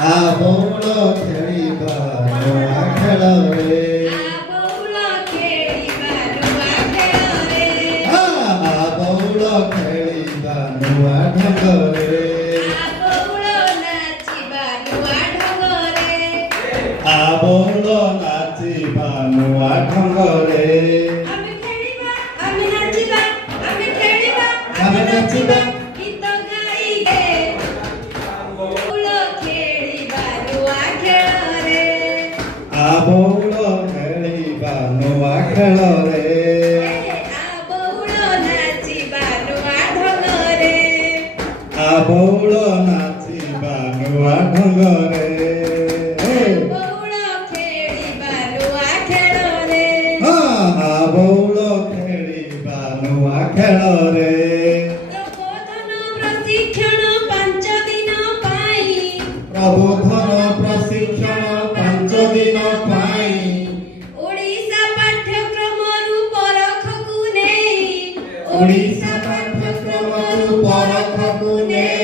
ଆବଉଳ ଖେଳିବା ନୂଆ ଖେଳରେ ଆବଉଳ ଖେଳିବା ନୂଆ ଖେଳରେ ଆବଉଳ ଖେଳିବା ନୂଆ ଢଙ୍ଗରେ ଆବଉଳ ନାଚିବା ନୂଆ ଢଙ୍ଗରେ ଆବଉଳ ନାଚିବା ନୂଆ ଢଙ୍ଗରେ ଆମେ ଖେଳିବା ଆମେ ନାଚିବା ଆମେ ଖେଳିବା ଆମେ ନାଚିବା ଗୀତ ଗାଇଲେ ଆବଉଳ ଖେଳିବା ନୂଆ ଖେଳରେ ଆବଉଳ ଖେଳିବା ନୂଆ ଖେଳରେ ଆବଉଳ ନାଚିବା ନୂଆ ଢଙ୍ଗରେ ଆବଉଳ ନାଚିବା ନୂଆ ଢଙ୍ଗରେ ଆବଉଳ ଖେଳିବା ନୂଆ ଖେଳରେ ଆବଉଳ ଖେଳିବା ନୂଆ ଖେଳରେ ପ୍ରବୋଧନ ପ୍ରଶିକ୍ଷଣ 5 ଦିନ ପାଇଁ ପ୍ରବୋଧନ ପ୍ରଶିକ୍ଷଣ 5 ଦିନ ପାଇଁ ଓଡ଼ିଶା ପାଠ୍ୟକ୍ରମରୁ ପରଖକୁ ନେଇ ଓଡ଼ିଶା ପାଠ୍ୟକ୍ରମରୁ ପରଖକୁ ନେଇ